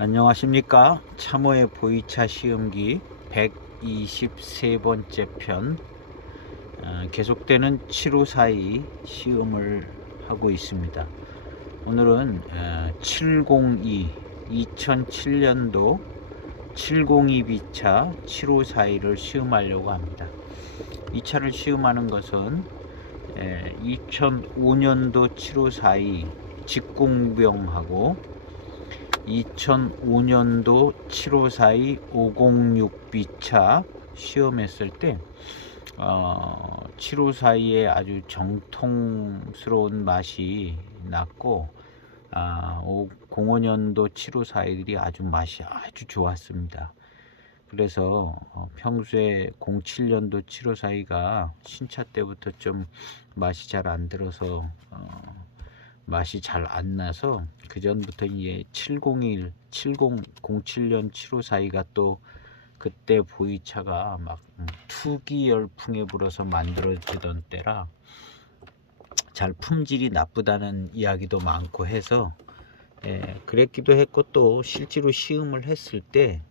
안녕하십니까. 참호의 보이차 시음기 123번째 편, 계속되는 7호4이 시음을 하고 있습니다. 오늘은 2007년도 702비차 7호4를 시음하려고 합니다. 이 차를 시음하는 것은 2005년도 7호4이 직공병하고 2005년도 7호4이 506비차 시험했을 때 7호4의 아주 정통스러운 맛이 났고 05년도 7호4들이 아주 맛이 아주 좋았습니다. 그래서 평소에 07년도 7호4가 신차 때부터 좀 맛이 잘 안 들어서 맛이 잘 안 나서 그 전부터 이제 707년 7호4가 또 그때 보이차가 막 투기 열풍에 불어서 만들어지던 때라 잘 품질이 나쁘다는 이야기도 많고 해서 그랬기도 했고, 또 실제로 시음을 했을 때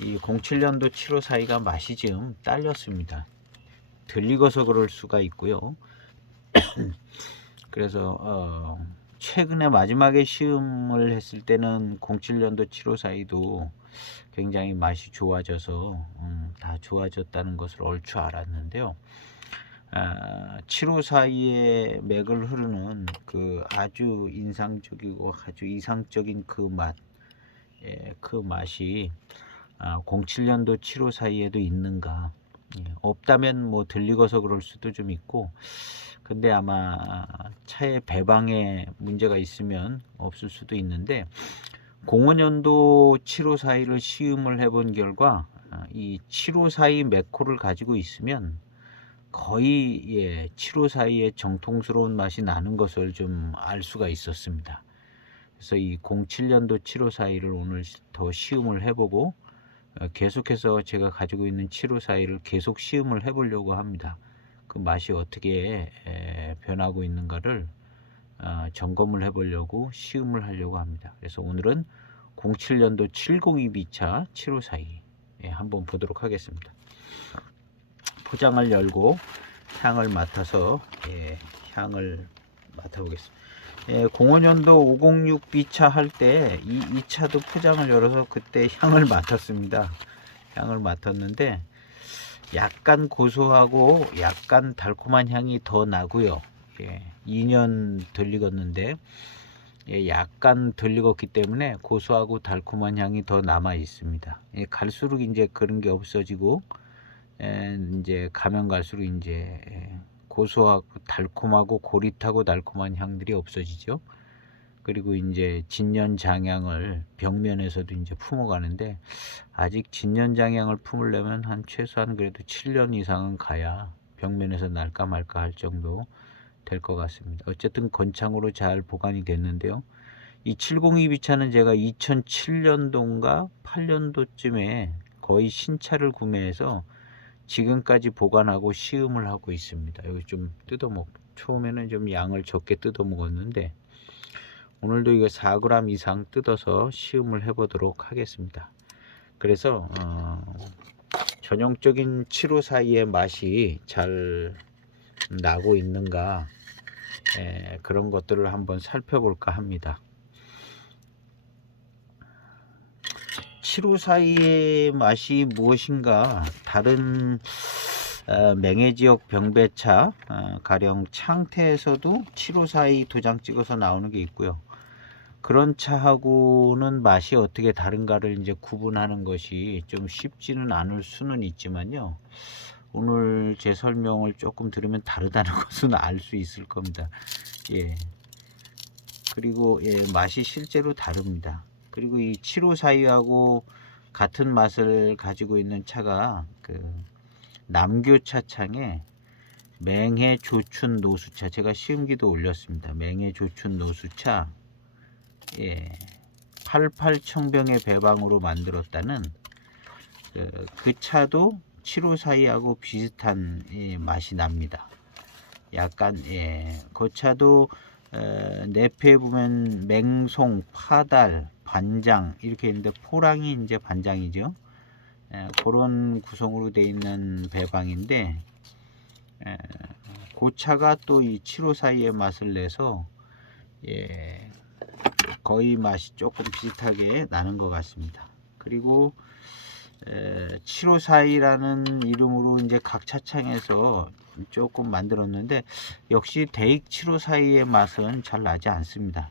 이 07년도 7호4가 맛이 좀 딸렸습니다. 들리고서 그럴 수가 있고요. 그래서 최근에 마지막에 시음을 했을 때는 07년도 7호4도 굉장히 맛이 좋아져서 다 좋아졌다는 것을 얼추 알았는데요. 7호4의 맥을 흐르는 그 아주 인상적이고 아주 이상적인 그 맛, 그 맛이 07년도 7호4에도 있는가? 없다면 뭐 들리고서 그럴 수도 좀 있고, 근데 아마 차의 배방에 문제가 있으면 없을 수도 있는데, 05년도 7호4를 시음을 해본 결과 이 7호4 맥코를 가지고 있으면 거의 7호4의 정통스러운 맛이 나는 것을 좀 알 수가 있었습니다. 그래서 이 07년도 7호4를 오늘 더 시음을 해보고 계속해서 제가 가지고 있는 7호4를 계속 시음을 해보려고 합니다. 그 맛이 어떻게 변하고 있는가를 점검을 해보려고 시음을 하려고 합니다. 그래서 오늘은 07년도 702비차 7호4 한번 보도록 하겠습니다. 포장을 열고 향을 맡아서 향을 맡아보겠습니다. 05년도 506비차 할 때 이 차도 포장을 열어서 그때 향을 맡았습니다. 향을 맡았는데 약간 고소하고 약간 달콤한 향이 더 나고요. 2년 덜 익었는데 약간 덜 익었기 때문에 고소하고 달콤한 향이 더 남아 있습니다. 갈수록 이제 그런 게 없어지고 이제 가면 갈수록 이제 고소하고 달콤하고 고릿하고 달콤한 향들이 없어지죠. 그리고 이제 진년장향을 벽면에서도 이제 품어가는데, 아직 진년장향을 품으려면 한 최소한 그래도 7년 이상은 가야 벽면에서 날까 말까 할 정도 될 것 같습니다. 어쨌든 건창으로 잘 보관이 됐는데요. 이 702비차는 제가 2007년도인가 8년도쯤에 거의 신차를 구매해서 지금까지 보관하고 시음을 하고 있습니다. 여기 좀 뜯어먹, 처음에는 좀 양을 적게 뜯어 먹었는데 오늘도 이거 4g 이상 뜯어서 시음을 해보도록 하겠습니다. 그래서 전형적인 7호4의 맛이 잘 나고 있는가, 그런 것들을 한번 살펴볼까 합니다. 7호4의 맛이 무엇인가? 다른 맹해지역 병배차, 가령 창태에서도 7호4 도장 찍어서 나오는 게 있고요. 그런 차하고는 맛이 어떻게 다른가를 이제 구분하는 것이 좀 쉽지는 않을 수는 있지만요. 오늘 제 설명을 조금 들으면 다르다는 것은 알 수 있을 겁니다. 그리고 맛이 실제로 다릅니다. 그리고 이 7호4하고 같은 맛을 가지고 있는 차가 그 남교차창에 맹해 조춘 노수차, 제가 시음기도 올렸습니다. 맹해 조춘 노수차 88청병의 배방으로 만들었다는 그 차도 7호4하고 비슷한 맛이 납니다. 약간 그 차도 내표에 보면 맹송, 파달, 반장 이렇게 있는데 포랑이 이제 반장이죠. 그런 구성으로 되어 있는 배방인데 고차가 또 이 754의 맛을 내서 거의 맛이 조금 비슷하게 나는 것 같습니다. 그리고 754이라는 이름으로 이제 각 차창에서 조금 만들었는데 역시 대익 754의 맛은 잘 나지 않습니다.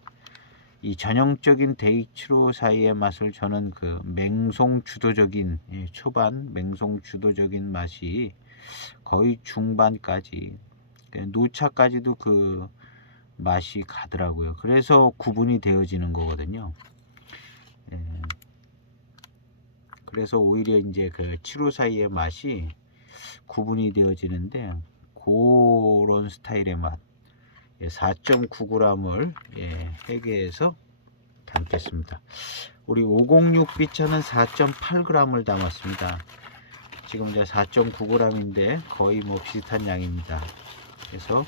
이 전형적인 대익 754의 맛을 저는 그 맹송 주도적인 초반 맹송 주도적인 맛이 거의 중반까지 노차까지도 그 맛이 가더라고요. 그래서 구분이 되어지는 거거든요. 그래서 오히려 이제 그 754의 맛이 구분이 되어지는데 그런 스타일의 맛 4.9g을 회계해서 담겠습니다. 우리 506B차는 4.8g을 담았습니다. 지금 이제 4.9g인데 거의 뭐 비슷한 양입니다. 그래서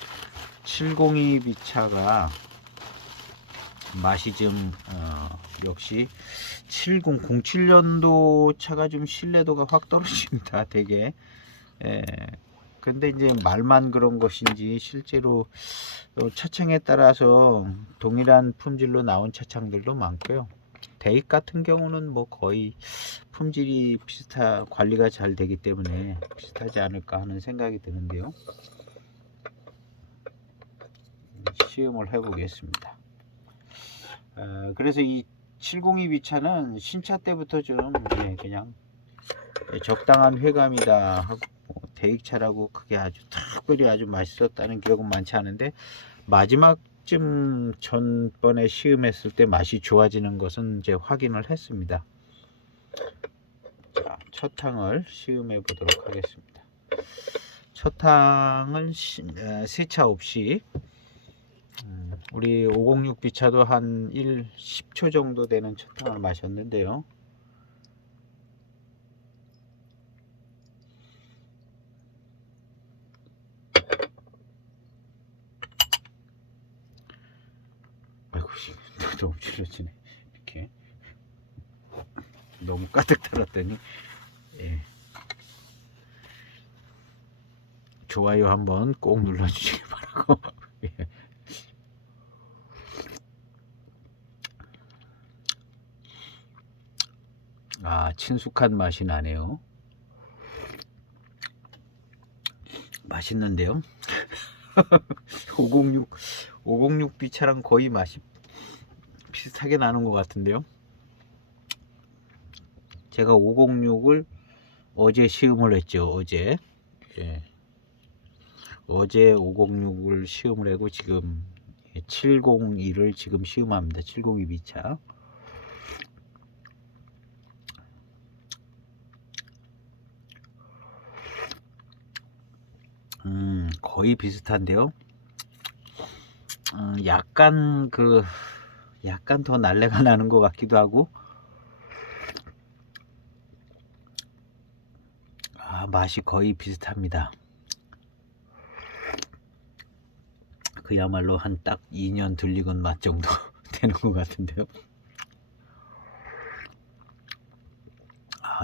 702B차가 맛이 좀 역시 07년도 차가 좀 신뢰도가 확 떨어집니다. 되게 근데 이제 말만 그런 것인지 실제로 차창에 따라서 동일한 품질로 나온 차창들도 많고요. 대익 같은 경우는 뭐 거의 품질이 관리가 잘 되기 때문에 비슷하지 않을까 하는 생각이 드는데요. 시음을 해 보겠습니다. 그래서 이 702B차는 신차 때부터 좀 그냥 적당한 회감이다 하고 대익차라고 그게 아주 특별히 아주 맛있었다는 기억은 많지 않은데 마지막쯤 전번에 시음했을 때 맛이 좋아지는 것은 이제 확인을 했습니다. 자, 첫 탕을 시음해 보도록 하겠습니다. 첫 탕은 세차 없이 우리 506B차도 한 10초 정도 되는 첫 탕을 마셨는데요. 아이고, 너무 질러지네. 이렇게 너무 가득 달았더니 좋아요 한번 꼭 눌러주시기 바라고. 친숙한 맛이 나네요. 맛있는데요. 506B차랑 거의 맛이 비슷하게 나는 것 같은데요. 제가 506을 어제 시음을 했죠. 어제 어제 506을 시음을 하고 지금 702를 지금 시음합니다. 702B차. 거의 비슷한데요. 약간 더 날래가 나는 것 같기도 하고 맛이 거의 비슷합니다. 그야말로 한 딱 2년 들리건 맛 정도 되는 것 같은데요.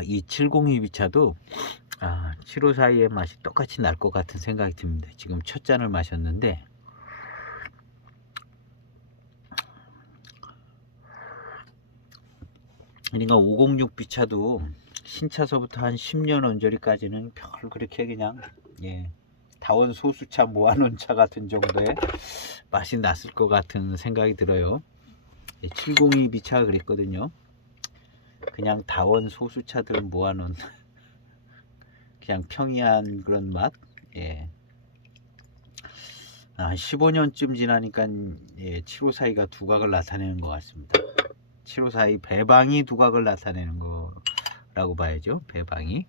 이 702B차도 754의 맛이 똑같이 날 것 같은 생각이 듭니다. 지금 첫 잔을 마셨는데 그러니까 506B차도 신차서부터 한 10년 언저리까지는 별 그렇게 그냥 다원 소수차 모아놓은 차 같은 정도의 맛이 났을 것 같은 생각이 들어요. 702B차가 그랬거든요. 그냥 다원 소수차들 모아놓은 그냥 평이한 그런 맛. 15년쯤 지나니까 754가 두각을 나타내는 것 같습니다. 754 배방이 두각을 나타내는 거라고 봐야죠. 배방이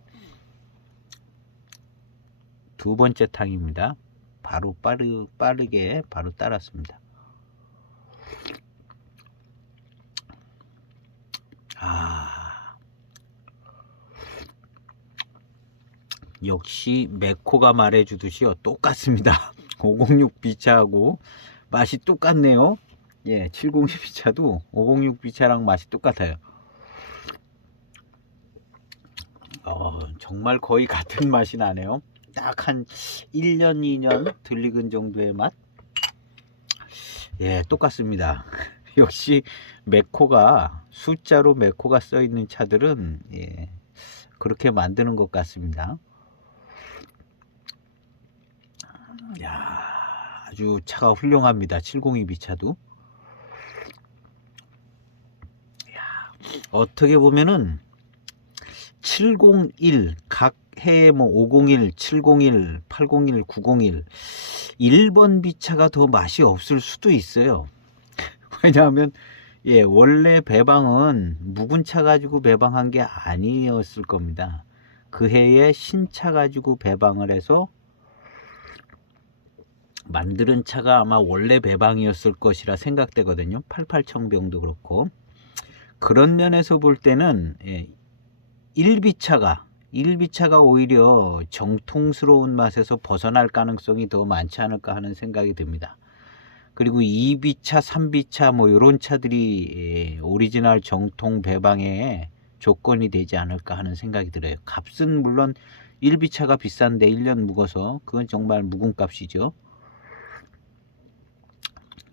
두 번째 탕입니다. 바로 빠르게 바로 따랐습니다. 역시 메코가 말해주듯이요 똑같습니다. 506B차하고 맛이 똑같네요. 예, 702비차도 506비차랑 맛이 똑같아요. 정말 거의 같은 맛이 나네요. 딱 한 1년, 2년 덜 익은 정도의 맛. 예, 똑같습니다. 역시 메코가 숫자로 메코가 써 있는 차들은 예, 그렇게 만드는 것 같습니다. 야, 아주 차가 훌륭합니다. 702비차도. 어떻게 보면은 701 각 해에 뭐 501, 701, 801, 901 1번 비차가 더 맛이 없을 수도 있어요. 왜냐하면 예, 원래 배방은 묵은 차 가지고 배방한 게 아니었을 겁니다. 그 해에 신차 가지고 배방을 해서 만드는 차가 아마 원래 배방이었을 것이라 생각되거든요. 88청병도 그렇고. 그런 면에서 볼 때는 예, 1비차가 오히려 정통스러운 맛에서 벗어날 가능성이 더 많지 않을까 하는 생각이 듭니다. 그리고 2비차, 3비차 뭐 이런 차들이 오리지널 정통 배방의 조건이 되지 않을까 하는 생각이 들어요. 값은 물론 1비차가 비싼데 1년 묵어서 그건 정말 묵은 값이죠.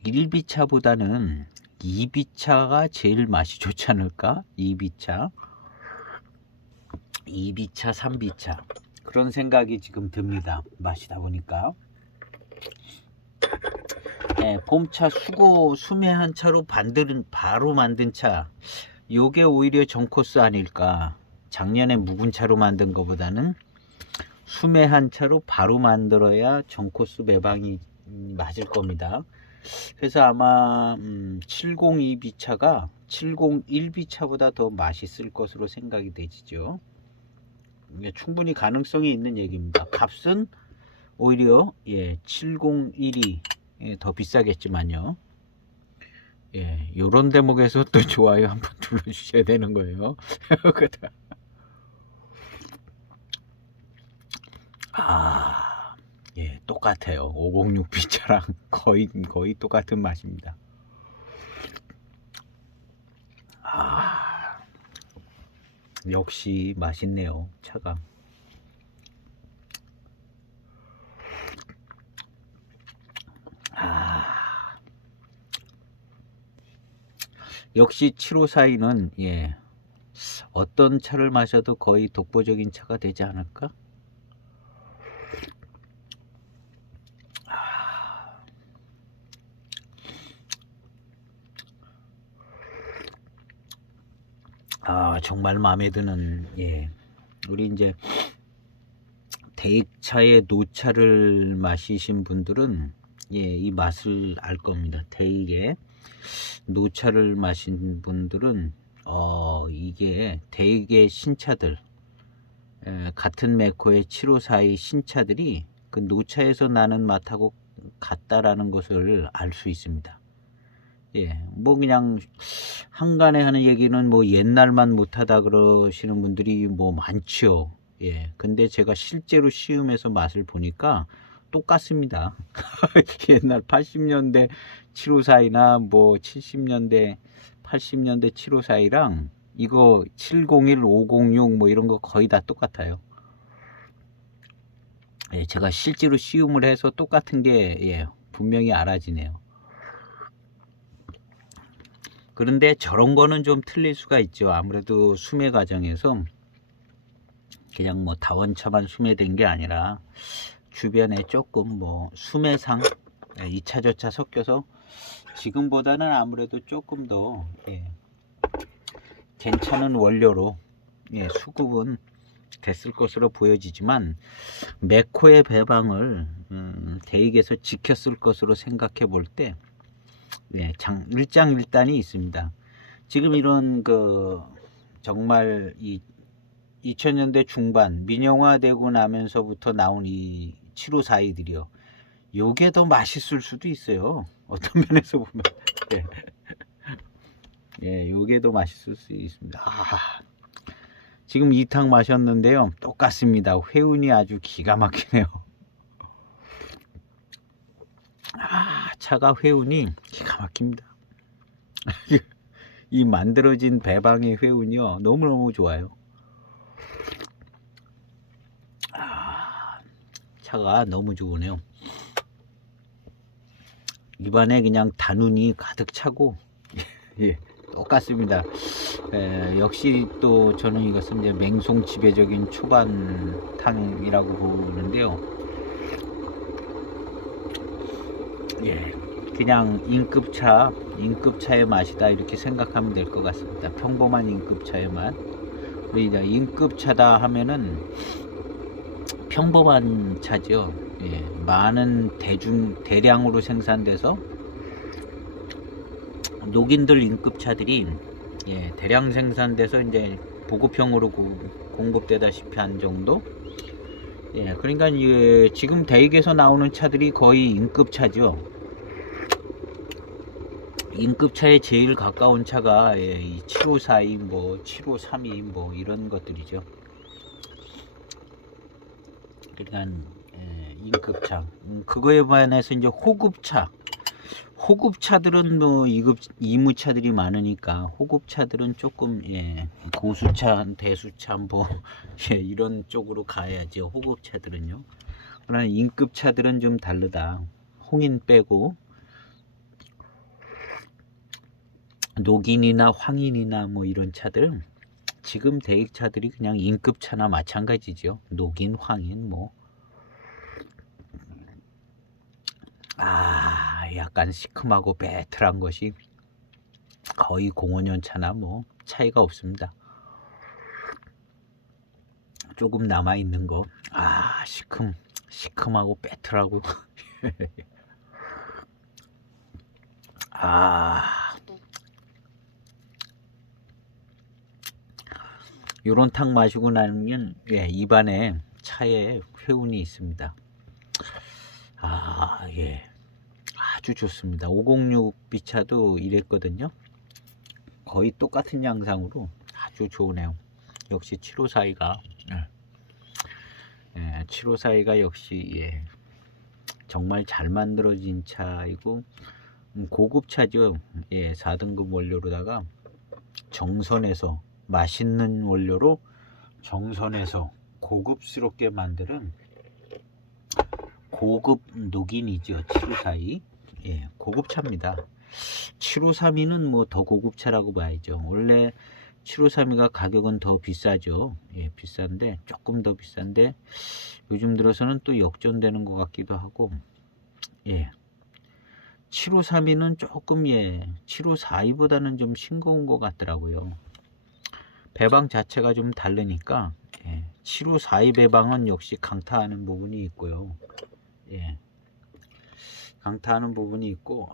1비차보다는 2비차가 제일 맛이 좋지 않을까? 2비차, 3비차 그런 생각이 지금 듭니다. 마시다 보니까 봄차 수고 수매한 차로 바로 만든 차 요게 오히려 정코스 아닐까. 작년에 묵은 차로 만든 것보다는 수매한 차로 바로 만들어야 정코스 배방이 맞을 겁니다. 그래서 아마 702비차가 701비차보다 더 맛있을 것으로 생각이 되지죠. 충분히 가능성이 있는 얘기입니다. 값은 오히려 701이 더 비싸겠지만요. 예, 요런 대목에서 또 좋아요 한번 눌러주셔야 되는 거예요. 예, 똑같아요. 506비차랑 거의 똑같은 맛입니다. 역시 맛있네요, 차가. 역시 7542는 예, 어떤 차를 마셔도 거의 독보적인 차가 되지 않을까? 정말 마음에 드는 예, 우리 이제 대익차의 노차를 마시신 분들은 예, 이 맛을 알 겁니다. 대익의 노차를 마신 분들은 이게 대익의 신차들 같은 메코의 7542 신차들이 그 노차에서 나는 맛하고 같다라는 것을 알 수 있습니다. 예, 뭐 그냥 한간에 하는 얘기는 뭐 옛날만 못하다 그러시는 분들이 뭐 많죠. 예, 근데 제가 실제로 시음해서 맛을 보니까 똑같습니다. 옛날 80년대 754이나 뭐 70년대 80년대 754이랑 이거 701, 506 뭐 이런 거 거의 다 똑같아요. 예, 제가 실제로 시음을 해서 똑같은 게 예, 분명히 알아지네요. 그런데 저런 거는 좀 틀릴 수가 있죠. 아무래도 수매 과정에서 그냥 뭐 다원차만 수매된 게 아니라 주변에 조금 뭐 수매상 2차 저차 섞여서 지금보다는 아무래도 조금 더 괜찮은 원료로 수급은 됐을 것으로 보여지지만 메코의 배방을 대익에서 지켰을 것으로 생각해 볼때 일장일단이 있습니다. 지금 이런 그 정말 이 2000년대 중반 민영화되고 나면서부터 나온 이 7542들이요. 요게 더 맛있을 수도 있어요. 어떤 면에서 보면 요게 더 맛있을 수 있습니다. 지금 2탕 마셨는데요. 똑같습니다. 회운이 아주 기가 막히네요. 차가 회운이 기가 막힙니다. 이 만들어진 배방의 회운이요 너무너무 좋아요. 차가 너무 좋으네요. 입안에 그냥 단운이 가득 차고 예, 똑같습니다. 역시 또 저는 이것은 이제 맹송 지배적인 초반탕이라고 보는데요. 예, 그냥 임급차의 맛이다 이렇게 생각하면 될 것 같습니다. 평범한 임급차의 맛. 우리 이제 임급차다 하면은 평범한 차죠. 예, 많은 대량으로 생산돼서 녹인들 임급차들이 예, 대량 생산돼서 이제 보급형으로 공급되다시피 한 정도. 예, 그러니까 예, 지금 대익에서 나오는 차들이 거의 임급차죠. 임급차에 제일 가까운 차가 예, 이 7542, 뭐 7532, 뭐 이런 것들이죠. 그러니까 임급차. 그거에 반해서 이제 호급차들은 뭐 2무차들이 많으니까 호급차들은 조금 예, 고수차, 대수차 뭐 예, 이런 쪽으로 가야지 호급차들은요. 그러나 임급차들은 좀 다르다. 홍인 빼고 녹인이나 황인이나 뭐 이런 차들 지금 대익차들이 그냥 임급차나 마찬가지죠. 녹인, 황인 뭐 약간 시큼하고 배틀한 것이 거의 05년 차나 뭐 차이가 없습니다. 조금 남아있는 거 시큼하고 배틀하고 요런 탕 마시고 나면 예, 입안에 차에 회운이 있습니다. 예, 아주 좋습니다. 506 비차도 이랬거든요. 거의 똑같은 양상으로 아주 좋으네요. 역시 7542가 7542가 역시 예, 정말 잘 만들어진 차이고 고급차죠. 예, 4등급 원료로다가 정선해서 맛있는 원료로 정선해서 고급스럽게 만드는 고급 녹인이죠. 7542. 예, 고급차입니다. 7532는 뭐 더 고급차라고 봐야죠. 원래 7532가 가격은 더 비싸죠. 예, 비싼데 조금 더 비싼데 요즘 들어서는 또 역전되는 것 같기도 하고 예. 7532는 조금 7542보다는 좀 싱거운 것 같더라고요. 배방 자체가 좀 다르니까 7542 배방은 역시 강타하는 부분이 있고요. 예. 강타하는 부분이 있고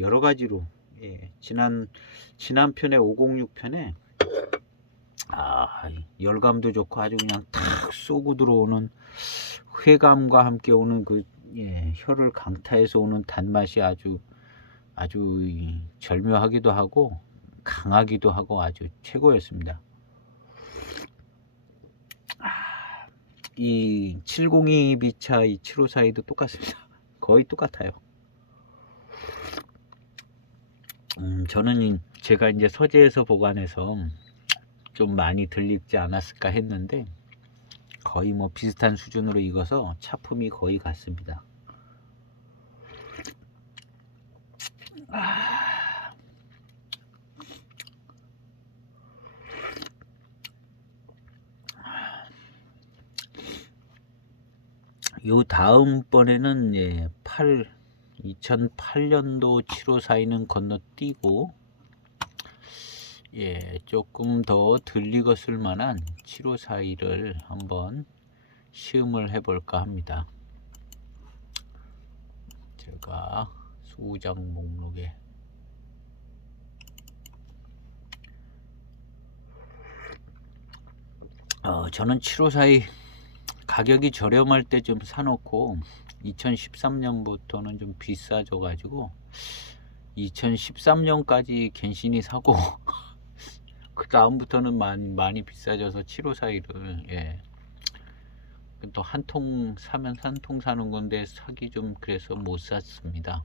여러 가지로 지난 편에 506 편에 열감도 좋고 아주 그냥 탁 쏘고 들어오는 회감과 함께 오는 그 혀를 강타해서 오는 단맛이 아주 절묘하기도 하고 강하기도 하고 아주 최고였습니다. 이 702 비차 이 7542도 똑같습니다. 거의 똑같아요. 저는 제가 이제 서재에서 보관해서 좀 많이 들리지 않았을까 했는데 거의 뭐 비슷한 수준으로 익어서 차품이 거의 같습니다. 요 다음번에는 2008년도 7542는 건너뛰고 조금 더 들리것을 만한 7542를 한번 시음을 해볼까 합니다. 제가 수장 목록에 저는 7542 가격이 저렴할 때 좀 사놓고 2013년부터는 좀 비싸져 가지고 2013년까지 갠신히 사고 그 다음부터는 많이 비싸져서 7541을 또 한 통 사면 한 통 사는 건데 사기 좀 그래서 못 샀습니다.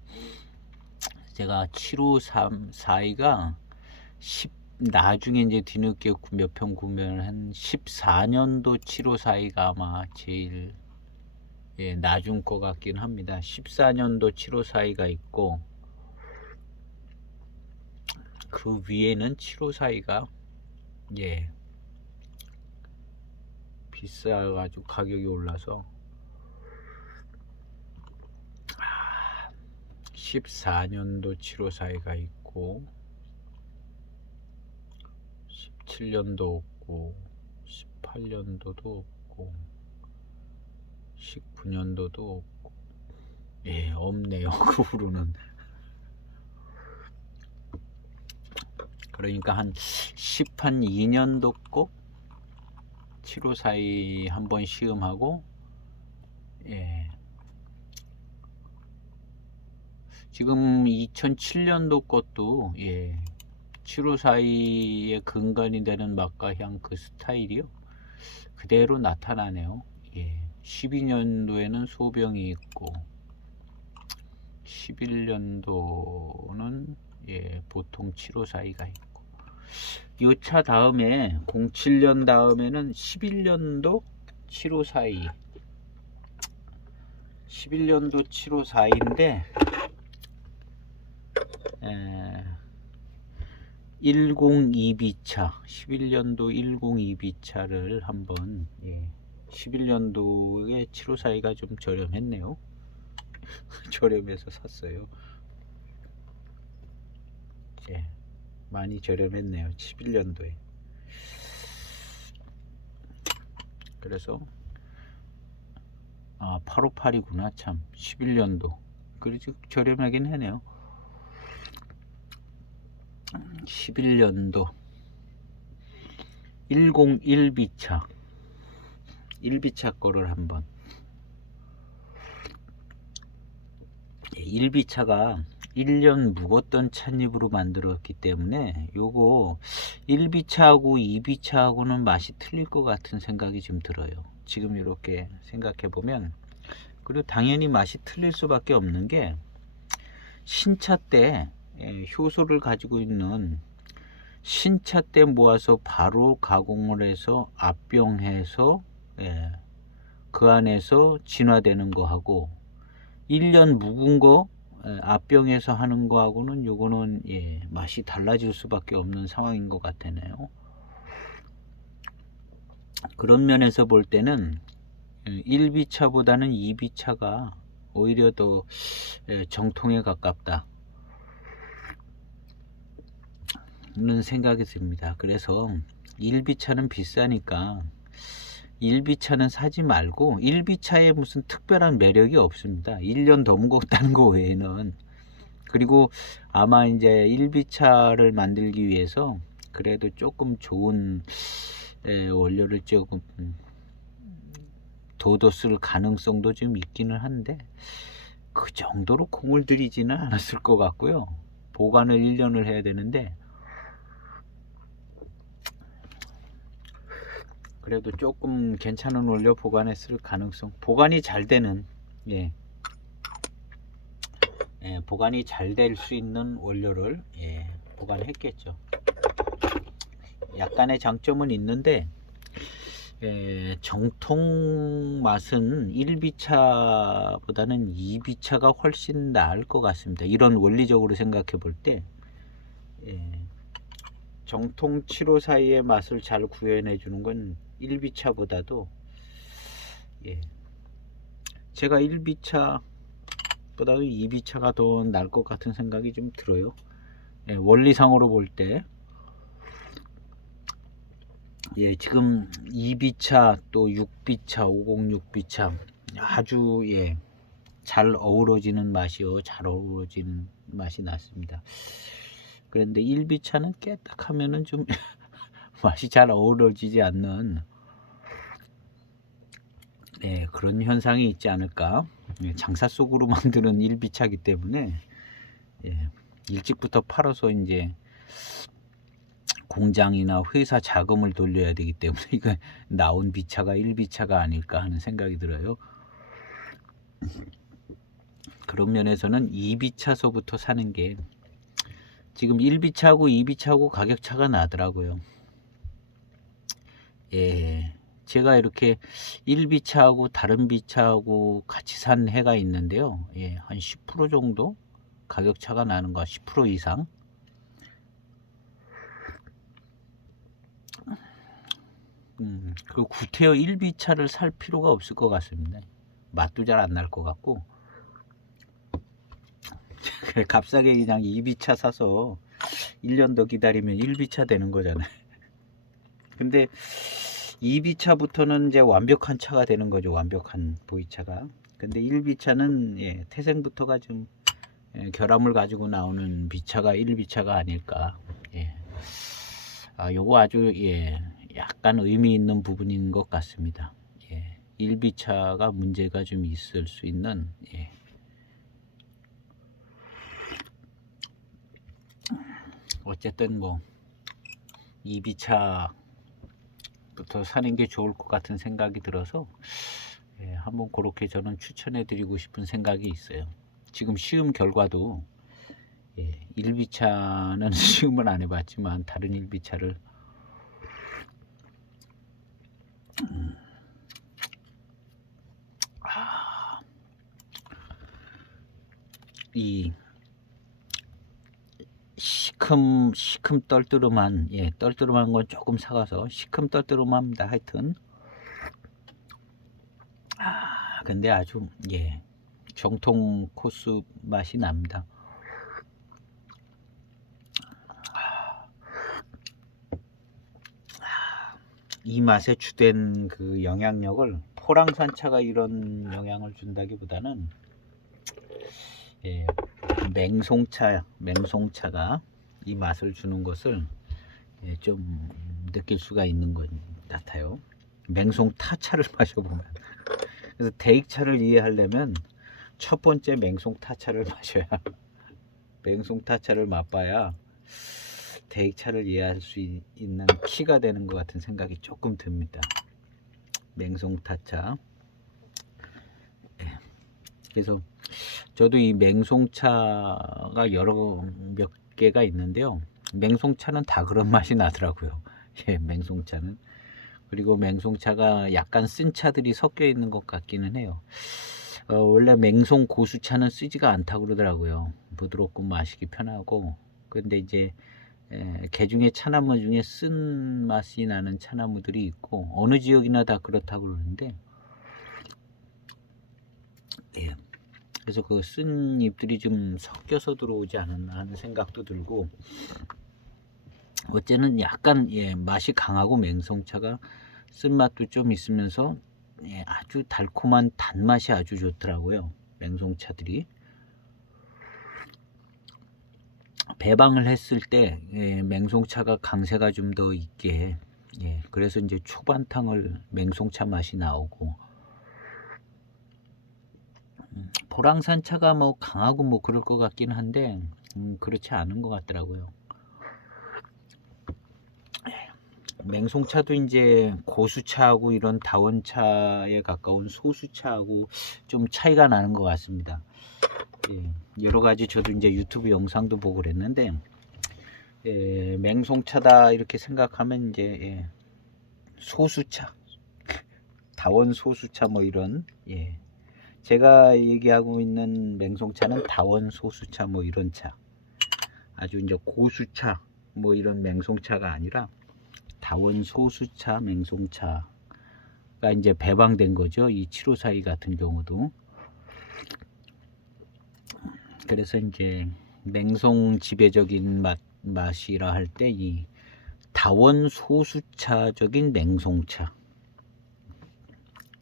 제가 7534이가 나중에 이제 뒤늦게 몇 평 구매를 한 14년도 7542가 아마 제일 낮은 거 같긴 합니다. 14년도 7542가 있고 그 위에는 7542가 비싸가지고 가격이 올라서 14년도 7542가 있고 17년도 없고 18년도도 없고 19년도도 없고 없네요. 그 후로는. 그러니까 한 2년도 꼭 7542 한번 시음하고 지금 2007년도 것도 7542의 근간이 되는 맛과향 그 스타일이요 그대로 나타나네요. 12년도에는 소병이 있고 11년도는 보통 7542가 있고 이 차 다음에 07년 다음에는 11년도 7542 11년도 7542인데 102비차 11년도 102비차를 한번 11년도에 7542가 좀 저렴했네요. 저렴해서 샀어요. 많이 저렴했네요. 11년도에. 그래서 858이구나 참. 11년도 그래서 저렴하긴 하네요. 11년도 101비차 1비차 거를 한번 1비차가 1년 묵었던 찻잎으로 만들었기 때문에 요거 1비차하고 2비차하고는 맛이 틀릴 것 같은 생각이 좀 들어요. 지금 이렇게 생각해 보면. 그리고 당연히 맛이 틀릴 수밖에 없는 게 신차 때 효소를 가지고 있는 신차 때 모아서 바로 가공을 해서 압병해서 그 안에서 진화되는 거하고 1년 묵은 거 압병해서 하는 거하고는 요거는 맛이 달라질 수밖에 없는 상황인 것 같네요. 그런 면에서 볼 때는 1비차보다는 2비차가 오히려 더 정통에 가깝다 는 생각이 듭니다. 그래서 1비차는 비싸니까 1비차는 사지 말고 1비차에 무슨 특별한 매력이 없습니다. 1년 더 묵었다는 거 외에는. 그리고 아마 이제 1비차를 만들기 위해서 그래도 조금 좋은 원료를 조금 둬뒀을 가능성도 좀 있기는 한데 그 정도로 공을 들이지는 않았을 것 같고요. 보관을 1년을 해야 되는데 그래도 조금 괜찮은 원료 보관했을 가능성, 보관이 잘 되는 보관이 잘 될 수 있는 원료를 보관했겠죠. 약간의 장점은 있는데 정통 맛은 1비차보다는 2비차가 훨씬 나을 것 같습니다. 이런 원리적으로 생각해 볼 때 정통 7542의 맛을 잘 구현해 주는 건 1비차보다도 제가 1비차보다도 2비차가 더 나을 것 같은 생각이 좀 들어요. 원리상으로 볼 때 지금 2비차 또 6비차 506비차 아주 잘 어우러지는 맛이요. 잘 어우러지는 맛이 났습니다. 그런데 1비차는 깨딱하면은 좀 맛이 잘 어우러지지 않는 그런 현상이 있지 않을까. 장사 속으로 만드는 1비차이기 때문에 일찍부터 팔아서 이제 공장이나 회사 자금을 돌려야 되기 때문에 이거 나온 비차가 1비차가 아닐까 하는 생각이 들어요. 그런 면에서는 2비차서부터 사는 게 지금 1비차하고 2비차하고 가격 차가 나더라고요. 예. 제가 이렇게 1비차하고 다른 비차하고 같이 산 해가 있는데요. 예, 한 10% 정도 가격 차가 나는 거, 10% 이상. 그 구태여 1비차를 살 필요가 없을 것 같습니다. 맛도 잘 안 날 것 같고. 값싸게 그냥 2비차 사서 1년 더 기다리면 1비차 되는 거잖아요. 근데 2비차부터는 이제 완벽한 차가 되는 거죠. 완벽한 보이차가. 근데 1비차는 예, 태생부터가 좀 결함을 가지고 나오는 비차가 1비차가 아닐까. 예. 요거 아주 예, 약간 의미 있는 부분인 것 같습니다. 예. 1비차가 문제가 좀 있을 수 있는 예. 어쨌든 뭐 2비차부터 사는 게 좋을 것 같은 생각이 들어서 예, 한번 그렇게 저는 추천해 드리고 싶은 생각이 있어요. 지금 시험 결과도 예, 1비차는 시험을 안 해봤지만 다른 1비차를 이 시큼 떨뜨름한 예, 떨뜨름한 건 조금 사가서 시큼 떨뜨름합니다. 하여튼 근데 아주 예, 정통 코스 맛이 납니다. 이 맛에 주된 그 영향력을 포랑산차가 이런 영향을 준다기보다는 예, 맹송차가 이 맛을 주는 것을 예, 좀 느낄 수가 있는 것 같아요. 맹송타차를 마셔보면 그래서 대익차를 이해하려면 첫 번째 맹송타차를 마셔야 맹송타차를 맛봐야 대익차를 이해할 수 있는 키가 되는 것 같은 생각이 조금 듭니다. 맹송타차. 그래서 저도 이 맹송차가 몇 개가 있는데요. 맹송차는 다 그런 맛이 나더라고요. 예, 맹송차는. 그리고 맹송차가 약간 쓴 차들이 섞여 있는 것 같기는 해요. 원래 맹송 고수차는 쓰지가 않다고 그러더라고요. 부드럽고 마시기 편하고. 근데 이제 개중에 차나무 중에 쓴 맛이 나는 차나무들이 있고 어느 지역이나 다 그렇다고 그러는데 예. 그래서 그 쓴 잎들이 좀 섞여서 들어오지 않았나 하는 생각도 들고 어째는 약간 예, 맛이 강하고 맹송차가 쓴맛도 좀 있으면서 예, 아주 달콤한 단맛이 아주 좋더라고요. 맹송차들이 배방을 했을 때 예, 맹송차가 강세가 좀 더 있게 예, 그래서 이제 초반탕을 맹송차 맛이 나오고 보랑산차가 뭐 강하고 뭐 그럴 것 같긴 한데 그렇지 않은 것 같더라고요. 맹송차도 이제 고수차하고 이런 다원차에 가까운 소수차하고 좀 차이가 나는 것 같습니다. 예, 여러 가지 저도 이제 유튜브 영상도 보고 그랬는데 예, 맹송차다 이렇게 생각하면 이제 예, 소수차, 다원 소수차 뭐 이런 예, 제가 얘기하고 있는 맹송차는 다원 소수차 뭐 이런 차, 아주 이제 고수차 뭐 이런 맹송차가 아니라 다원 소수차 맹송차가 이제 배방된 거죠. 이 7542 같은 경우도. 그래서 이제 맹송 지배적인 맛이라 할 때 이 다원 소수차적인 맹송차,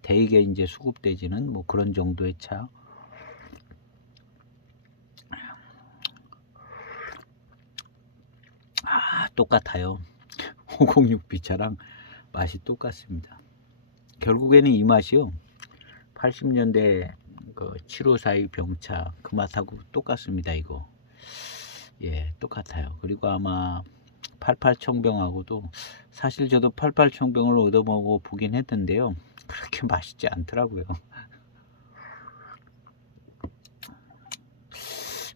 대개 이제 수급되지는 뭐 그런 정도의 차. 똑같아요. 506B차랑 맛이 똑같습니다. 결국에는 이 맛이요. 80년대 그 7542 병차 그 맛하고 똑같습니다. 이거. 예, 똑같아요. 그리고 아마 88청병하고도 사실 저도 88청병을 얻어먹어 보긴 했는데요. 그렇게 맛있지 않더라고요.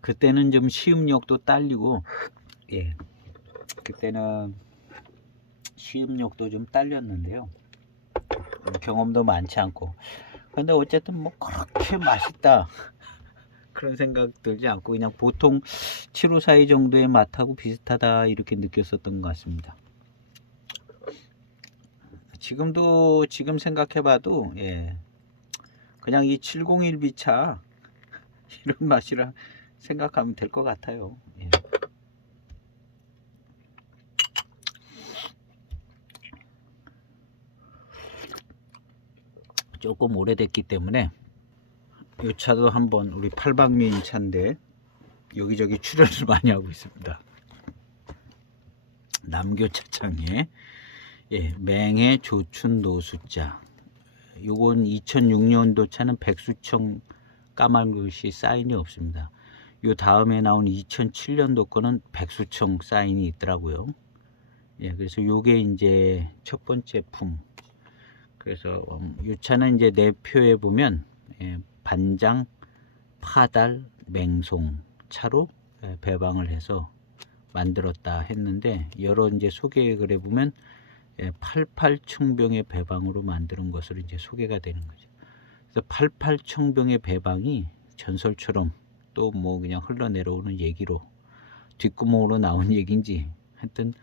그때는 좀 시음력도 딸리고, 예, 그때는 시음력도 좀 딸렸는데요. 경험도 많지 않고. 근데 어쨌든 뭐 그렇게 맛있다 그런 생각 들지 않고 그냥 보통 7542 정도의 맛하고 비슷하다 이렇게 느꼈었던 것 같습니다. 지금도 지금 생각해봐도 예, 그냥 이 701비차 이런 맛이라 생각하면 될 것 같아요. 예. 조금 오래됐기 때문에 이 차도 한번 우리 팔방미인 차인데 여기저기 출연을 많이 하고 있습니다. 남교차창에 예, 맹해 조춘 노수자. 요건 2006년도 차는 백수청 까만 글씨 사인이 없습니다. 요 다음에 나온 2007년도 거는 백수청 사인이 있더라고요. 예, 그래서 요게 이제 첫 번째 품. 그래서 요 차는 이제 내표에 보면 예, 반장, 파달, 맹송 차로 예, 배방을 해서 만들었다 했는데 여러 이제 소개 글에 보면 88청병의 배방으로 만드는 것으로 이제 소개가 되는 거죠. 그래서 88청병의 배방이 전설처럼 또 뭐 그냥 흘러내려오는 얘기로 뒷구멍으로 나온 얘기인지 하여튼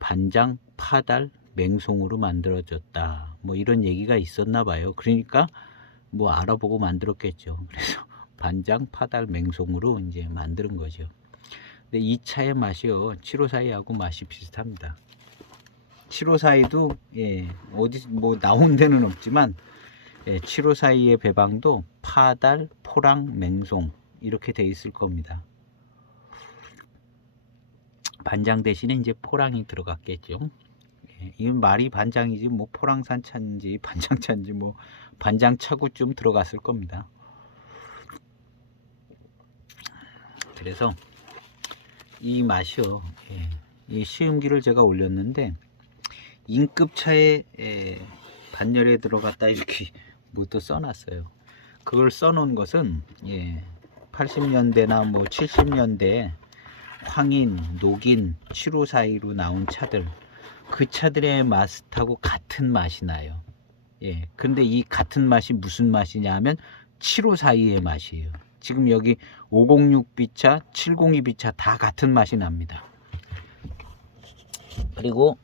반장, 파달, 맹송으로 만들어졌다. 뭐 이런 얘기가 있었나 봐요. 그러니까 뭐 알아보고 만들었겠죠. 그래서 반장, 파달, 맹송으로 이제 만드는 거죠. 근데 이 차의 맛이요 7542하고 맛이 비슷합니다. 7542도 예, 어디 뭐 나온 데는 없지만 예, 7542의 배방도 파달, 포랑, 맹송 이렇게 돼 있을 겁니다. 반장 대신에 이제 포랑이 들어갔겠죠. 예, 이건 말이 반장이지 뭐 포랑산차인지 반장차인지 뭐 반장차고쯤 들어갔을 겁니다. 그래서 이 맛이요. 예, 이 시음기를 제가 올렸는데 인급차에 반열에 들어갔다 이렇게 뭐 또 써놨어요. 그걸 써놓은 것은 예, 80년대나 뭐 70년대 황인, 녹인, 7542로 나온 차들 그 차들의 맛하고 같은 맛이 나요. 예, 근데 이 같은 맛이 무슨 맛이냐 하면 7542의 맛이에요. 지금 여기 506B차, 702B차 다 같은 맛이 납니다. 그리고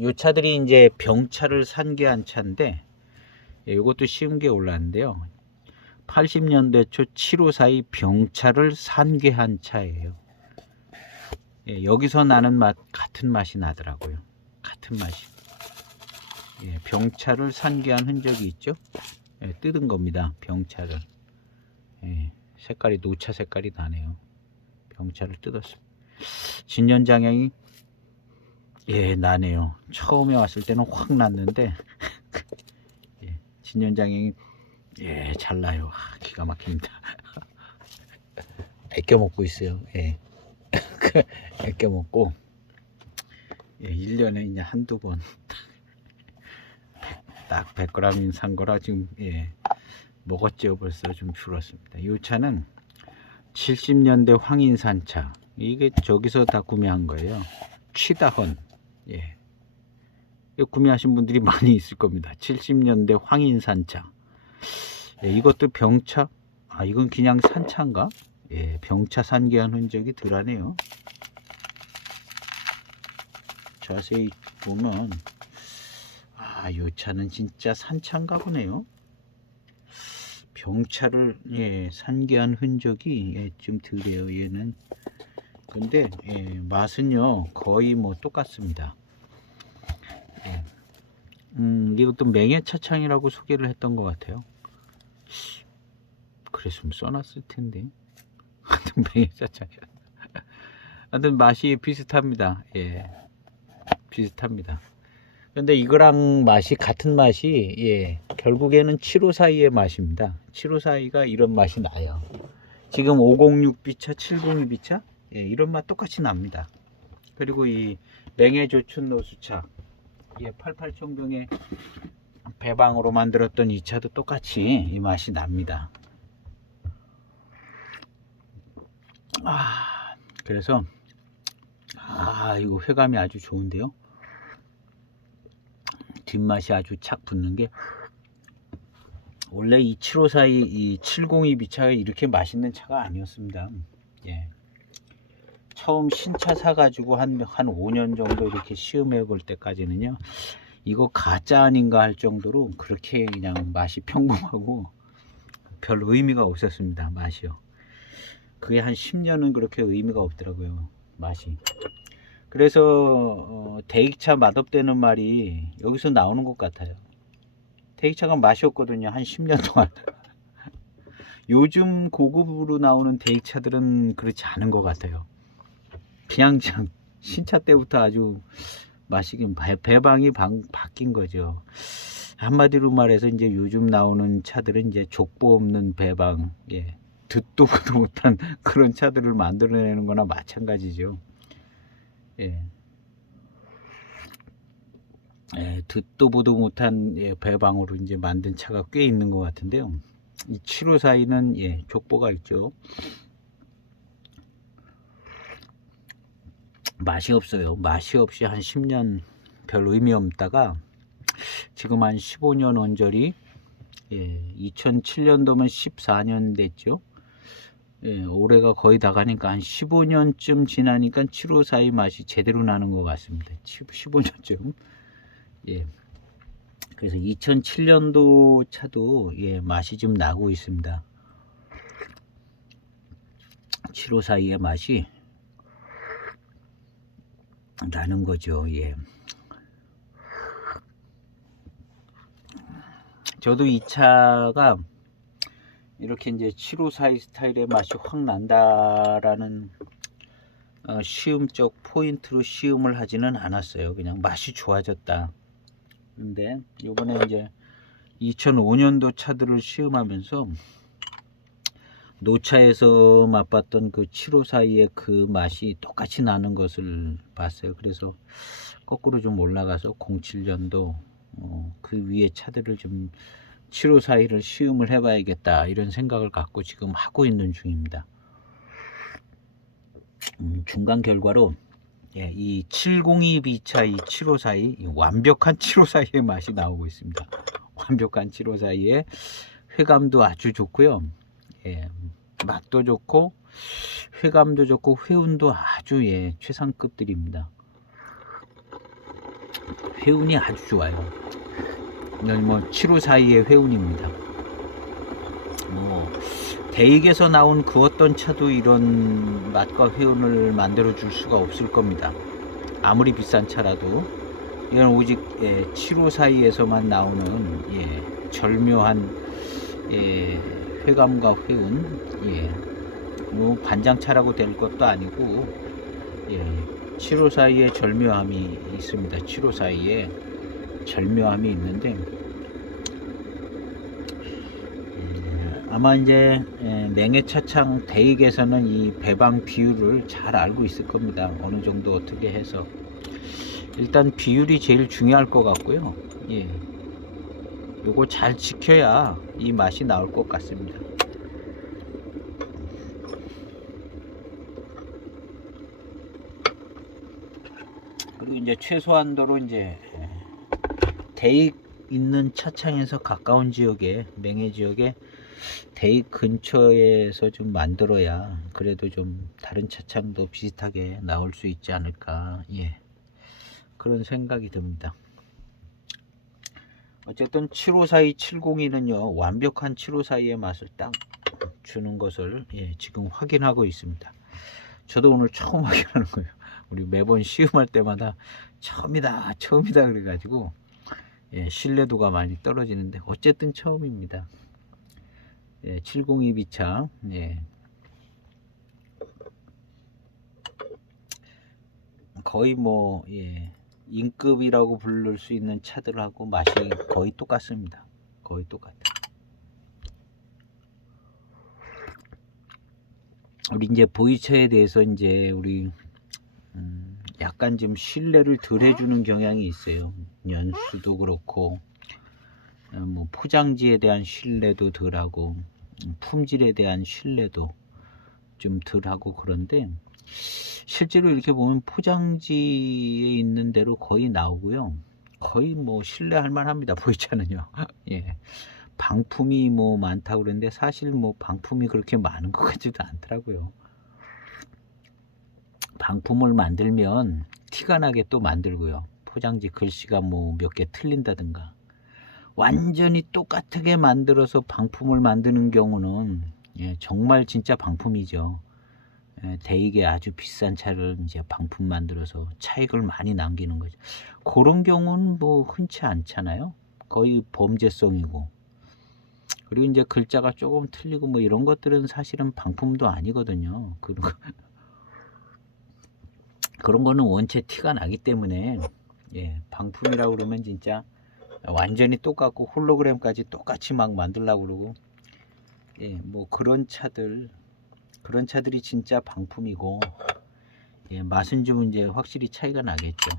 요 차들이 이제 병차를 산계한 차인데 예, 이것도 시음기에 올랐는데요. 80년대 초 7542 병차를 산계한 차예요. 예, 여기서 나는 맛 같은 맛이 나더라고요. 같은 맛이. 예, 병차를 산계한 흔적이 있죠. 예, 뜯은 겁니다. 병차를. 예, 색깔이 노차 색깔이 나네요. 병차를 뜯었습니다. 진연장향이 예 나네요. 처음에 왔을 때는 확 났는데 예, 진연장향이 예 잘 나요. 기가 막힙니다. 애껴 먹고 있어요. 예. 애껴 먹고 예, 1년에 이제 한두 번 딱 100g 산 거라 지금 예, 먹었죠. 벌써 좀 줄었습니다. 이 차는 70년대 황인산차 이게 저기서 다 구매한 거예요. 취다헌 예. 이거 구매하신 분들이 많이 있을 겁니다. 70년대 황인산차 예, 이것도 병차 이건 그냥 산차인가? 예, 병차 산계한 흔적이 덜하네요. 자세히 보면 요 차는 진짜 산차인가 보네요. 병차를 예, 산계한 흔적이 예, 좀 덜해요. 얘는 근데 예, 맛은요 거의 뭐 똑같습니다. 예. 이것도 맹해차창이라고 소개를 했던 것 같아요. 그랬으면 써놨을 텐데. 하여튼 맹해차창이야. 하여튼 맛이 비슷합니다. 예, 비슷합니다. 근데 이거랑 맛이 같은 맛이 예, 결국에는 7542의 맛입니다. 7542가 이런 맛이 나요. 지금 506B차, 702B차 예, 이런 맛 똑같이 납니다. 그리고 이 맹해조춘 노수차 예, 88청병의 배방으로 만들었던 이 차도 똑같이 이 맛이 납니다. 그래서 이거 회감이 아주 좋은데요. 뒷맛이 아주 착 붙는 게, 원래 이 752, 이 702 차가 이렇게 맛있는 차가 아니었습니다. 예. 처음 신차 사가지고 한 5년 정도 이렇게 시음해 볼 때까지는요, 이거 가짜 아닌가 할 정도로 그렇게 그냥 맛이 평범하고 별 의미가 없었습니다. 맛이요. 그게 한 10년은 그렇게 의미가 없더라고요. 맛이. 그래서 대익차 맛없다는 말이 여기서 나오는 것 같아요. 대익차가 맛이 없거든요. 한 10년 동안. 요즘 고급으로 나오는 대익차들은 그렇지 않은 것 같아요. 그냥 신차 때부터 아주 맛이 배방이 바뀐 거죠. 한마디로 말해서 이제 요즘 나오는 차들은 이제 족보 없는 배방, 예, 듣도 보도 못한 그런 차들을 만들어내는 거나 마찬가지죠. 예. 듣도 보도 못한 배방으로 이제 만든 차가 꽤 있는 것 같은데요. 이 7542는 족보가 있죠. 맛이 없어요. 맛이 없이 한 10년 별 의미 없다가 지금 한 15년 언저리, 2007년도면 14년 됐죠. 올해가 거의 다 가니까 한 15년쯤 지나니까 7542 맛이 제대로 나는 것 같습니다. 15년쯤. 그래서 2007년도 차도 맛이 좀 나고 있습니다. 7542의 맛이 나는 거죠. 저도 이 차가 이렇게 이제 7542 스타일의 맛이 확 난다라는 시음적 포인트로 시음을 하지는 않았어요. 그냥 맛이 좋아졌다. 근데 요번에 이제 2005년도 차들을 시음하면서 노차에서 맛봤던 그 7542의 그 맛이 똑같이 나는 것을 봤어요. 그래서 거꾸로 좀 올라가서 07년도 그 위에 차들을 좀 7542를 시음을 해봐야겠다, 이런 생각을 갖고 지금 하고 있는 중입니다. 중간 결과로 이 702B차 이 7542 완벽한 7542의 맛이 나오고 있습니다. 완벽한 7542의 회감도 아주 좋고요. 맛도 좋고 회감도 좋고 회운도 아주 최상급들입니다. 회운이 아주 좋아요. 뭐 7542의 회운입니다. 대익에서 나온 그 어떤 차도 이런 맛과 회운을 만들어 줄 수가 없을 겁니다. 아무리 비싼 차라도 이건 오직 7542에서만 나오는 절묘한 회감과 회운, 뭐 반장차라고 될 것도 아니고 7542의 절묘함이 있습니다. 7542의 절묘함이 있는데, 아마 이제 맹해차창 대익에서는 이 배방 비율을 잘 알고 있을 겁니다. 어느 정도 어떻게 해서. 일단 비율이 제일 중요할 것 같고요. 요거 잘 지켜야 이 맛이 나올 것 같습니다. 그리고 이제 최소한도로 이제 대익 있는 차창에서 가까운 지역에, 맹해 지역에 대익 근처에서 좀 만들어야 그래도 좀 다른 차창도 비슷하게 나올 수 있지 않을까, 그런 생각이 듭니다. 어쨌든 7542, 702는요 완벽한 7542의 맛을 딱 주는 것을 지금 확인하고 있습니다. 저도 오늘 처음 확인하는 거예요. 우리 매번 시음할 때마다 처음이다 그래가지고 신뢰도가 많이 떨어지는데 어쨌든 처음입니다. 702B차 거의 뭐 인급이라고 부를 수 있는 차들하고 맛이 거의 똑같습니다. 거의 똑같아요. 우리 이제 보이차에 대해서 이제 우리 약간 좀 신뢰를 덜 해주는 경향이 있어요. 연수도 그렇고 뭐 포장지에 대한 신뢰도 덜하고 품질에 대한 신뢰도 좀 덜하고 그런데 실제로 이렇게 보면 포장지에 있는 대로 거의 나오고요. 거의 뭐 신뢰할 만합니다. 보이차는요. 예. 방품이 뭐 많다고 그러는데 사실 뭐 방품이 그렇게 많은 것 같지도 않더라고요. 방품을 만들면 티가 나게 또 만들고요. 포장지 글씨가 뭐 몇 개 틀린다든가 완전히 똑같게 만들어서 방품을 만드는 경우는 예, 정말 진짜 방품이죠. 예, 대익의 아주 비싼 차를 이제 방품 만들어서 차익을 많이 남기는 거죠. 그런 경우는 뭐 흔치 않잖아요. 거의 범죄성이고. 그리고 이제 글자가 조금 틀리고 뭐 이런 것들은 사실은 방품도 아니거든요. 그런 거는 원체 티가 나기 때문에 예, 방품이라고 그러면 진짜 완전히 똑같고 홀로그램까지 똑같이 막 만들려고 그러고 예, 뭐 그런 차들이 진짜 방품이고 예, 맛은 좀 이제 확실히 차이가 나겠죠.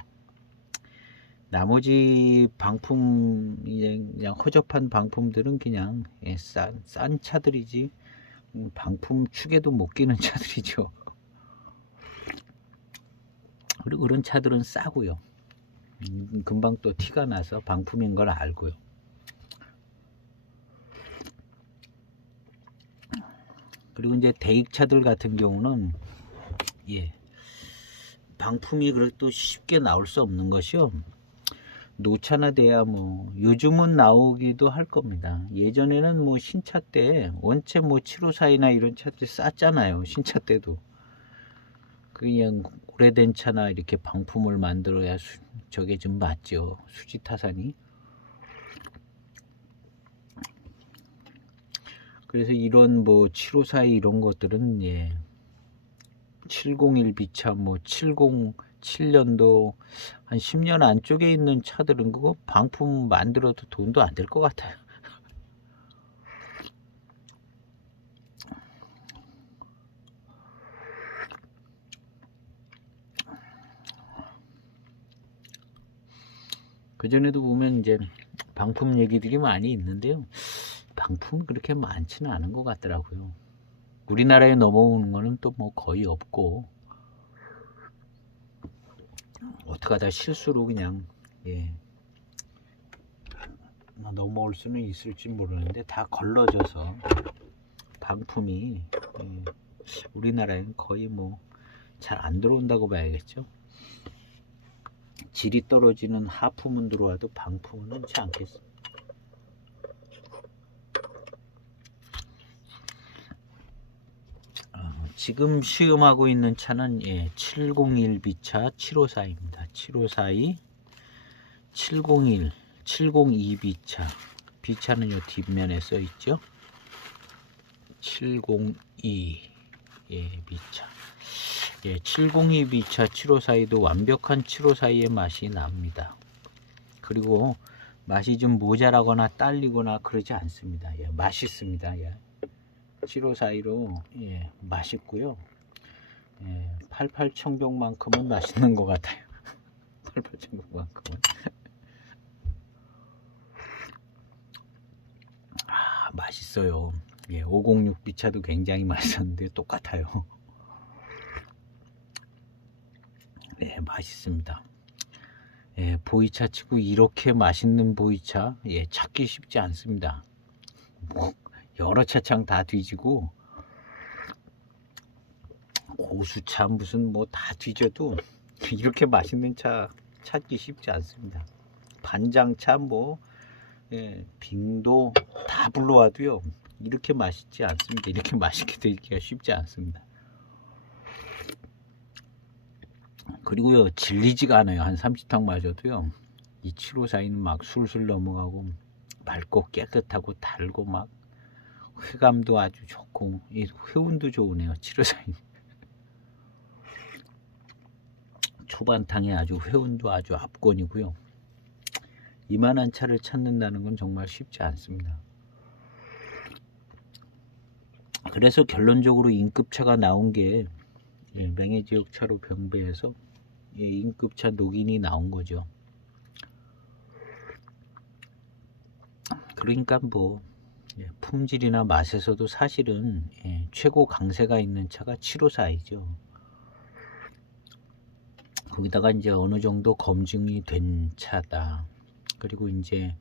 나머지 방품 그냥 허접한 방품들은 그냥 예, 싼 차들이지 방품 축에도 못 끼는 차들이죠. 그리고 그런 차들은 싸고요. 금방 또 티가 나서 방품인 걸 알고요. 그리고 이제 대익차들 같은 경우는 예, 방품이 그래도 쉽게 나올 수 없는 것이요. 노차나 돼야 뭐 요즘은 나오기도 할 겁니다. 예전에는 뭐 신차 때 원체 뭐 754이나 이런 차들이 쌌잖아요. 신차 때도 그냥 오래된 차나 이렇게 방품을 만들어야 저게 좀 맞죠. 수지타산이. 그래서 이런 뭐 754 이런 것들은 예 701 비차 뭐 707년도 한 10년 안쪽에 있는 차들은 그거 방품 만들어도 돈도 안 될 것 같아요. 그전에도 보면 이제 방품 얘기들이 많이 있는데요. 방품이 그렇게 많지는 않은 것 같더라고요. 우리나라에 넘어오는 거는 또 뭐 거의 없고 어떻게 하다 실수로 그냥 예, 넘어올 수는 있을지 모르는데 다 걸러져서 방품이 예, 우리나라에는 거의 뭐 잘 안 들어온다고 봐야겠죠. 질이 떨어지는 하품은 들어와도 방품은 흔치 않겠습니다. 지금 시음하고 있는 차는 예, 701 비차 754입니다. 7542 701 702 비차 비차는 요 뒷면에 써 있죠. 702 예, 비차 예, 702 비차 7542도 완벽한 7542의 맛이 납니다. 그리고 맛이 좀 모자라거나 딸리거나 그러지 않습니다. 예, 맛있습니다. 예. 7542로 예, 맛있고요. 예, 88 청병만큼은 맛있는 것 같아요. 88 청병만큼은 맛있어요. 예, 506 비차도 굉장히 맛있었는데 똑같아요. 예, 맛있습니다. 예, 보이차 치고 이렇게 맛있는 보이차 예, 찾기 쉽지 않습니다. 뭐 여러 차창 다 뒤지고 고수차 무슨 뭐 다 뒤져도 이렇게 맛있는 차 찾기 쉽지 않습니다. 반장차 뭐 예, 빙도 다 불러와도요 이렇게 맛있지 않습니다. 이렇게 맛있게 되기가 쉽지 않습니다. 그리고요 질리지가 않아요. 한 30탕 마셔도요 이 754는 막 술술 넘어가고 맑고 깨끗하고 달고 막 회감도 아주 좋고 이 회운도 좋으네요. 754는 초반탕에 아주 회운도 아주 압권이고요. 이만한 차를 찾는다는 건 정말 쉽지 않습니다. 그래서 결론적으로 인급차가 나온 게 예, 명예지역차로 병배해서 예, 인급차 녹인이 나온 거죠. 그러니까 뭐 품질이나 맛에서도 사실은 최고 강세가 있는 차가 754이죠. 거기다가 이제 어느 정도 검증이 된 차다. 그리고 이제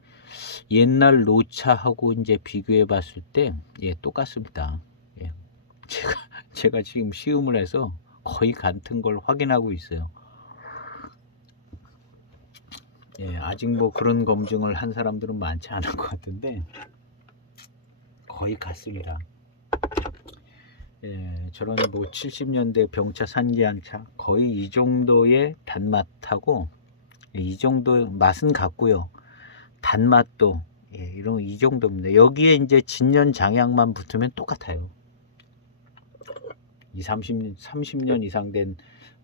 옛날 노차하고 이제 비교해 봤을 때 똑같습니다. 제가 제가 지금 시음을 해서 거의 같은 걸 확인하고 있어요. 아직 뭐 그런 검증을 한 사람들은 많지 않은 것 같은데 거의 같습니다. 저런 뭐 70년대 병차 산기한차 거의 이 정도의 단맛하고 이 정도 맛은 같고요. 단맛도 이런 이 정도입니다. 여기에 이제 진년 장약만 붙으면 똑같아요. 30년 이상 된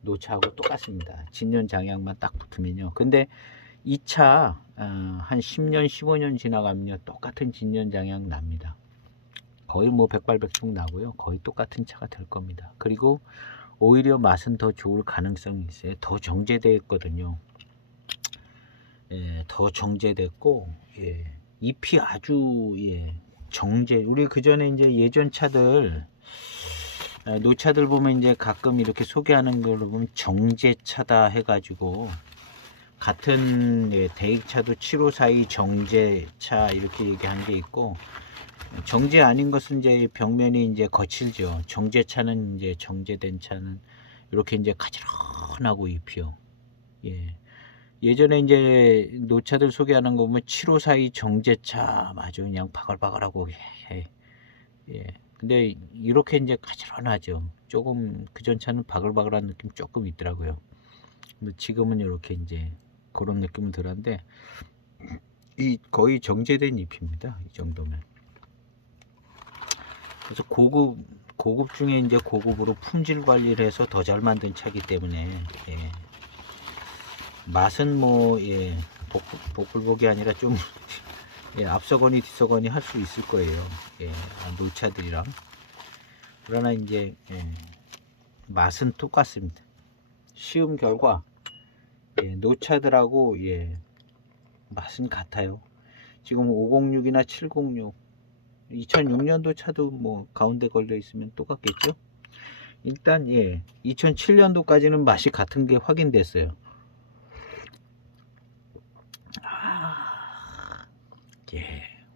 노차하고 똑같습니다. 진년 장약만 딱 붙으면요. 근데 이 차 한 10년 15년 지나가면요 똑같은 진년 장약 납니다. 거의 뭐 백발백중 나고요. 거의 똑같은 차가 될 겁니다. 그리고 오히려 맛은 더 좋을 가능성이 있어요. 더 정제되어 있거든요. 더 정제됐고 잎이 아주 정제. 우리 그 전에 이제 예전 차들 노차들 보면 이제 가끔 이렇게 소개하는 걸로 보면 정제차다 해가지고 같은 대익차도 7542 정제차 이렇게 얘기한 게 있고 정제 아닌 것은 이제 벽면이 이제 거칠죠. 정제차는 이제 정제된 차는 이렇게 이제 가지런하고 잎이요. 예전에 이제 노차들 소개하는 거 보면 7542 정제차 아주 그냥 바글바글하고 근데 이렇게 이제 가지런하죠. 조금 그전 차는 바글바글한 느낌 조금 있더라고요. 근데 지금은 이렇게 이제 그런 느낌은 들었는데 이 거의 정제된 잎입니다. 이 정도면. 그래서 고급 중에 이제 고급으로 품질 관리를 해서 더 잘 만든 차기 때문에 맛은 뭐 복불복이 아니라 좀 앞서거니 뒤서거니 할 수 있을 거예요. 노차들이랑. 그러나 이제 맛은 똑같습니다. 시음 결과 노차들하고 맛은 같아요. 지금 506이나 706 2006년도 차도 뭐 가운데 걸려 있으면 똑같겠죠. 일단 2007년도까지는 맛이 같은 게 확인됐어요.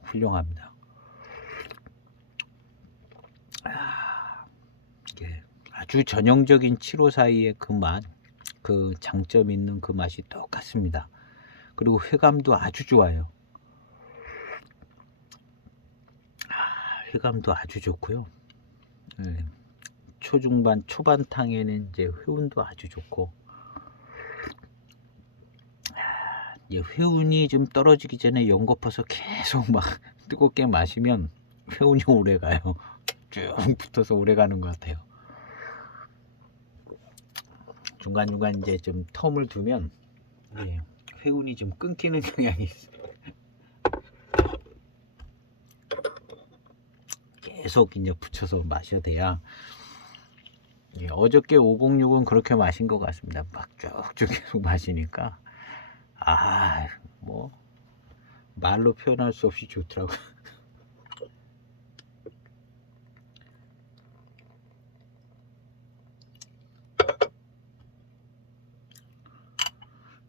훌륭합니다. 아주 전형적인 754의 그 맛, 그 장점 있는 그 맛이 똑같습니다. 그리고 회감도 아주 좋아요. 회감도 아주 좋고요. 초중반 초반탕에는 이제 회운도 아주 좋고 회운이 좀 떨어지기 전에 연거퍼서 계속 막 뜨겁게 마시면 회운이 오래 가요. 쭉 붙어서 오래 가는 것 같아요. 중간중간 이제 좀 텀을 두면 회운이 좀 끊기는 경향이 있어요. 계속 이제 붙여서 마셔야 돼야. 어저께 506은 그렇게 마신 것 같습니다. 막 쭉쭉 계속 마시니까 뭐 말로 표현할 수 없이 좋더라고요.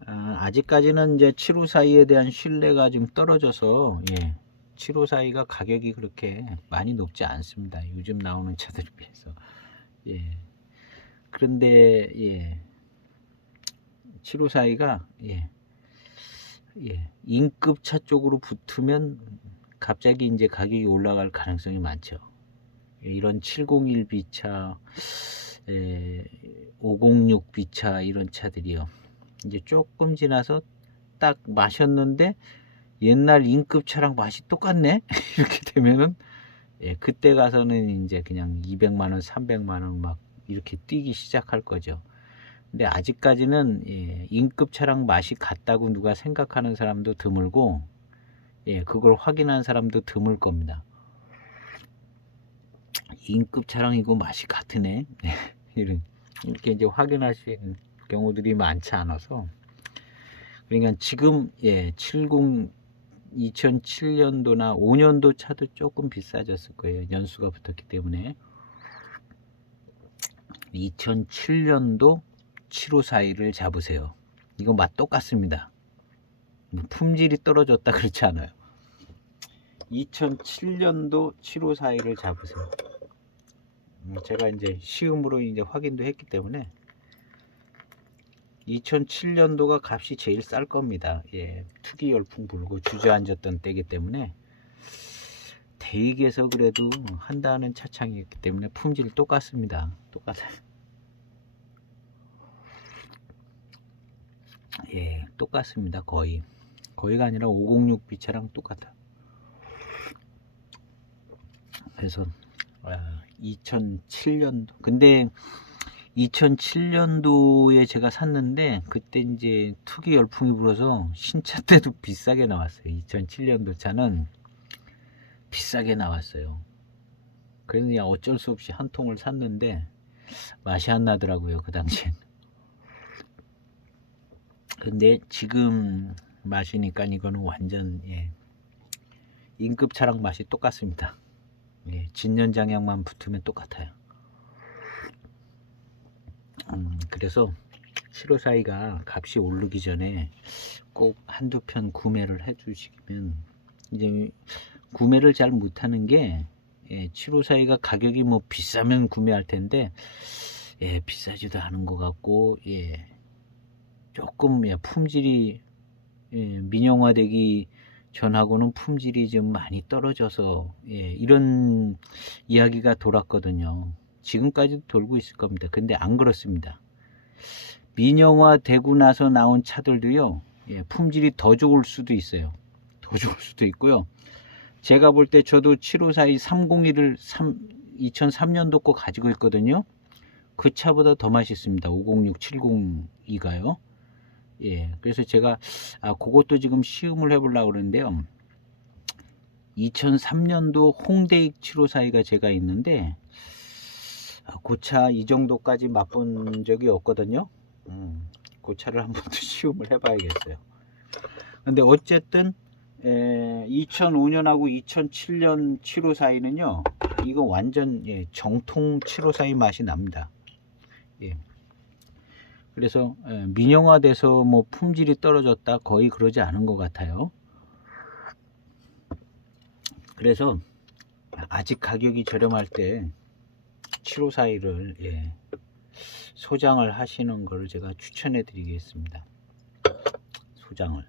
아직까지는 이제 754에 대한 신뢰가 좀 떨어져서 754가 가격이 그렇게 많이 높지 않습니다. 요즘 나오는 차들에 비해서. 그런데 754가 인급 차 쪽으로 붙으면 갑자기 이제 가격이 올라갈 가능성이 많죠. 이런 701B차, 506B차 이런 차들이요. 이제 조금 지나서 딱 마셨는데 옛날 인급 차랑 맛이 똑같네 이렇게 되면은 그때 가서는 이제 그냥 200만원 300만원 막 이렇게 뛰기 시작할 거죠. 근데 아직까지는 인급 차랑 맛이 같다고 누가 생각하는 사람도 드물고 그걸 확인한 사람도 드물 겁니다. 인급 차량이고 맛이 같으네 이렇게 이제 확인하신 경우들이 많지 않아서 그러니까 지금 2007년도나 5년도 차도 조금 비싸졌을 거예요. 연수가 붙었기 때문에. 2007년도 7542를 잡으세요. 이거 맛 똑같습니다. 품질이 떨어졌다 그렇지 않아요. 2007년도 7542를 잡으세요. 제가 이제 시음으로 이제 확인도 했기 때문에 2007년도가 값이 제일 쌀 겁니다. 예, 투기 열풍 불고 주저앉았던 때이기 때문에 대익에서 그래도 한다는 차창이었기 때문에 품질 똑같습니다. 똑같아요. 예, 똑같습니다. 거의가 아니라 506 비차랑 똑같아. 그래서 2007년도 근데 2007년도에 제가 샀는데 그때 이제 투기 열풍이 불어서 신차 때도 비싸게 나왔어요. 2007년도 차는 비싸게 나왔어요. 그래서 그냥 어쩔 수 없이 한 통을 샀는데 맛이 안 나더라고요, 그 당시엔. 근데 지금 마시니까 이거는 완전 인급 차랑 맛이 똑같습니다. 예, 진연장약만 붙으면 똑같아요. 그래서 7542가 값이 오르기 전에 꼭 한두 편 구매를 해 주시면, 이제 구매를 잘 못하는 게 7542가 가격이 뭐 비싸면 구매할 텐데 비싸지도 않은 것 같고 조금 품질이 민영화되기 전하고는 품질이 좀 많이 떨어져서 이런 이야기가 돌았거든요. 지금까지도 돌고 있을 겁니다. 근데 안 그렇습니다. 민영화 되고 나서 나온 차들도요, 품질이 더 좋을 수도 있어요. 더 좋을 수도 있고요. 제가 볼 때 저도 7542 301을 2003년도 거 가지고 있거든요. 그 차보다 더 맛있습니다. 506 702가요. 그래서 제가 그것도 지금 시음을 해보려고 그러는데요. 2003년도 홍대익 7542가 제가 있는데 그 차 이 정도까지 맛본 적이 없거든요. 그 차를 한번 더 시음을 해봐야겠어요. 근데 어쨌든 2005년하고 2007년 7542는요, 이거 완전 정통 7542 맛이 납니다. 그래서 민영화돼서 뭐 품질이 떨어졌다 거의 그러지 않은 것 같아요. 그래서 아직 가격이 저렴할 때 7542를 소장을 하시는 걸 제가 추천해 드리겠습니다. 소장을.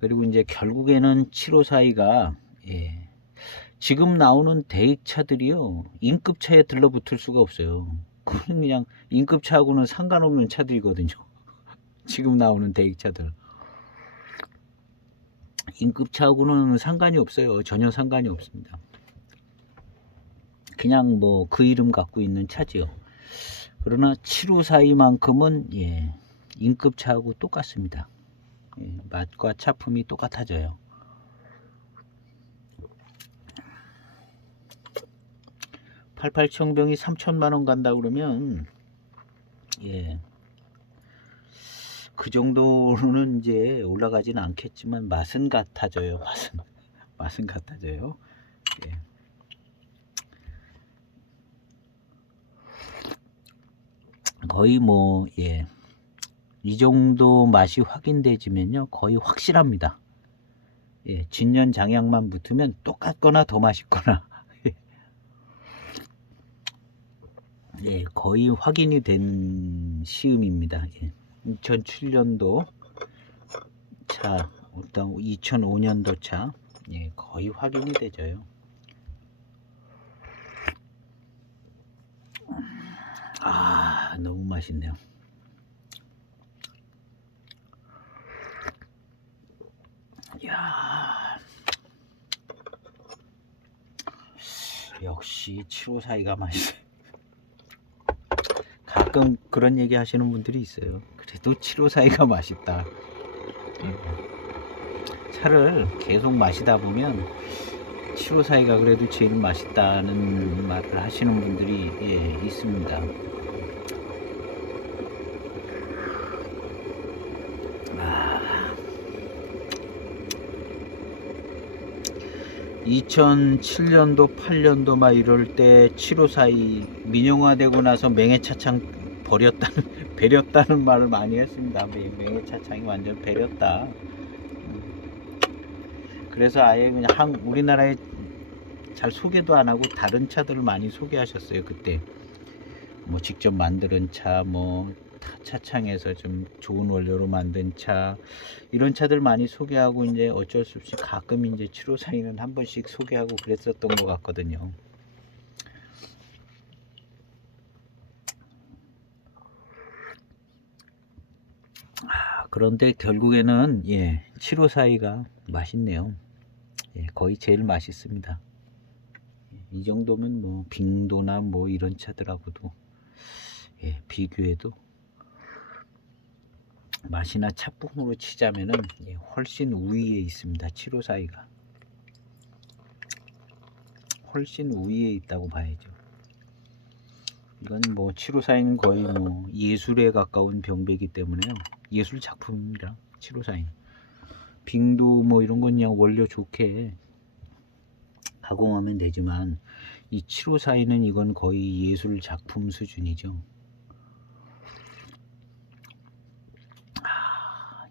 그리고 이제 결국에는 7542가 지금 나오는 대익차들이요, 인급차에 들러붙을 수가 없어요. 그냥 인급차하고는 상관없는 차들이거든요. 지금 나오는 대익차들 인급차하고는 상관이 없어요. 전혀 상관이 없습니다. 그냥 뭐 그 이름 갖고 있는 차지요. 그러나 7542만큼은 인급차하고 똑같습니다. 맛과 차품이 똑같아져요. 88청병이 3천만원 간다 그러면 그 정도로는 이제 올라가지는 않겠지만 맛은 같아져요. 맛은 같아져요. 거의 뭐 이 정도 맛이 확인되지면요 거의 확실합니다. 진년 장약만 붙으면 똑같거나 더 맛있거나 거의 확인이 된 시음입니다. 2007년도 차, 2005년도 차 거의 확인이 되죠. 너무 맛있네요. 이야, 역시 7542가 맛있어요. 가끔 그런 얘기 하시는 분들이 있어요. 그래도 7542가 맛있다. 차를 계속 마시다 보면 7542가 그래도 제일 맛있다는 말을 하시는 분들이 있습니다. 2007년도 8년도 막 이럴 때 754이 민영화되고 나서 맹해차창 버렸다는 배렸다는 말을 많이 했습니다. 맹해차창이 완전 배렸다. 그래서 아예 그냥 우리나라에 잘 소개도 안 하고 다른 차들을 많이 소개하셨어요. 그때 뭐 직접 만드는 차, 뭐 차창에서 좀 좋은 원료로 만든 차, 이런 차들 많이 소개하고 이제 어쩔 수 없이 가끔 이제 754는 한 번씩 소개하고 그랬었던 것 같거든요. 그런데 결국에는 754가 맛있네요. 거의 제일 맛있습니다. 이 정도면 뭐 빙도나 뭐 이런 차들하고도 비교해도 맛이나 차품으로 치자면은 훨씬 우위에 있습니다. 754가 훨씬 우위에 있다고 봐야죠. 이건 뭐 754는 거의 뭐 예술에 가까운 병배이기 때문에요. 예술 작품입니다. 754. 빙도 뭐 이런 건 그냥 원료 좋게 가공하면 되지만 이 754는 이건 거의 예술 작품 수준이죠.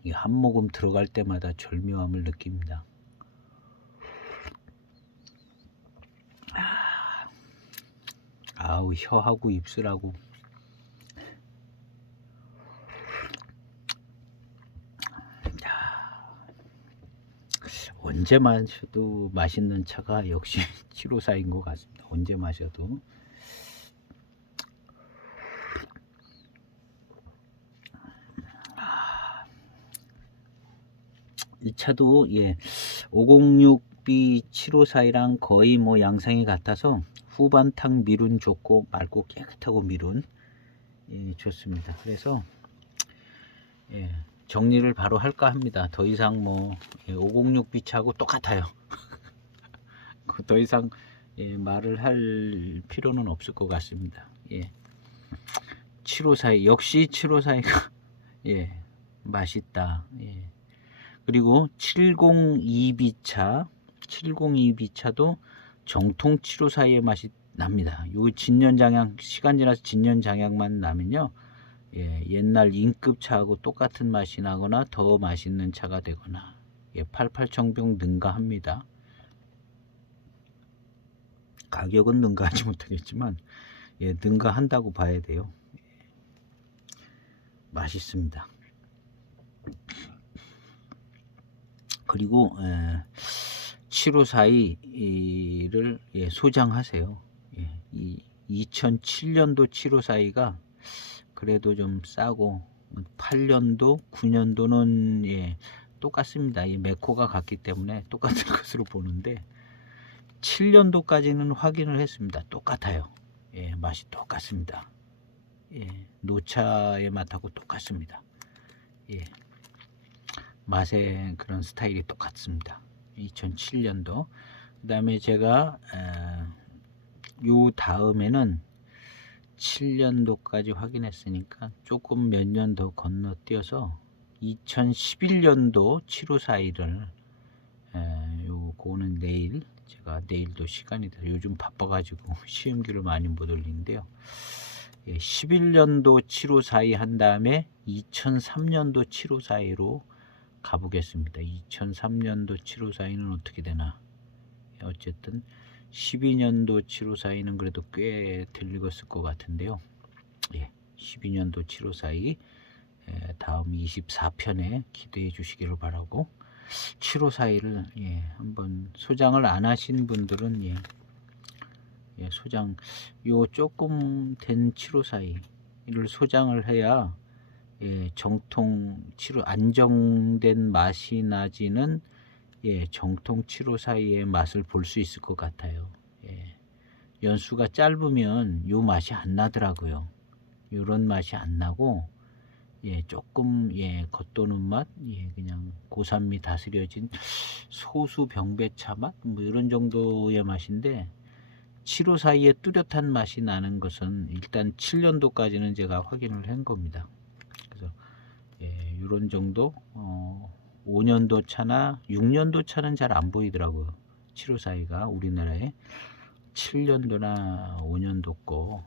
이 한 모금 들어갈 때마다 절묘함을 느낍니다. 아우, 혀하고 입술하고 언제 마셔도 맛있는 차가 역시 754인 것 같습니다. 언제 마셔도. 이 차도 506B 754랑 거의 뭐 양상이 같아서 후반탕 미룬 좋고 맑고 깨끗하고 미룬 좋습니다. 그래서 정리를 바로 할까 합니다. 더 이상 뭐 506B 차하고 똑같아요. 더 이상 말을 할 필요는 없을 것 같습니다. 754 역시 754가 맛있다. 그리고 702B 차도 정통 754의 맛이 납니다. 요 진년장약, 시간 지나서 진년장약만 나면요, 옛날 인급 차하고 똑같은 맛이 나거나 더 맛있는 차가 되거나 88청병 능가합니다. 가격은 능가하지 못하겠지만 능가한다고 봐야 돼요. 맛있습니다. 그리고 7542를 소장하세요. 이 2007년도 7542가 그래도 좀 싸고 8년도 9년도는 똑같습니다. 이 메코가 같기 때문에 똑같은 것으로 보는데 7년도까지는 확인을 했습니다. 똑같아요. 맛이 똑같습니다. 노차의 맛하고 똑같습니다. 맛의 그런 스타일이 똑같습니다. 2007년도. 그 다음에 제가 요 다음에는 7년도까지 확인했으니까 조금 몇 년 더 건너뛰어서 2011년도 7541을 요거는 내일, 제가 내일도 시간이 돼서 요즘 바빠가지고 시험기를 많이 못 올리는데요. 11년도 7542 한 다음에 2003년도 7542로 가보겠습니다. 2003년도 7542는 어떻게 되나. 어쨌든 12년도 7542는 그래도 꽤 들리겠을 것 같은데요. 12년도 7542 다음 24편에 기대해 주시기를 바라고, 7542를 한번 소장을 안 하신 분들은 소장, 요 조금 된 7542를 소장을 해야 정통 안정된 맛이 나지는 정통 7542의 맛을 볼 수 있을 것 같아요. 연수가 짧으면 요 맛이 안 나더라고요. 요런 맛이 안 나고 조금 겉도는 맛, 그냥 고산미 다스려진 소수 병배차 맛, 뭐 이런 정도의 맛인데 7542의 뚜렷한 맛이 나는 것은 일단 7년도까지는 제가 확인을 한 겁니다. 그래서 이런 정도 5년도 차나 6년도 차는 잘 안 보이더라고요. 754가 우리나라에 7년도나 5년도 거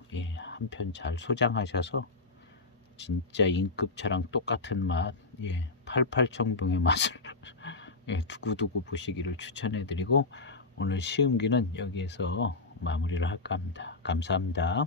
한 편 잘 소장하셔서 진짜 인급차랑 똑같은 맛 88청동의 맛을 두고두고 보시기를 추천해 드리고 오늘 시음기는 여기에서 마무리를 할까 합니다. 감사합니다.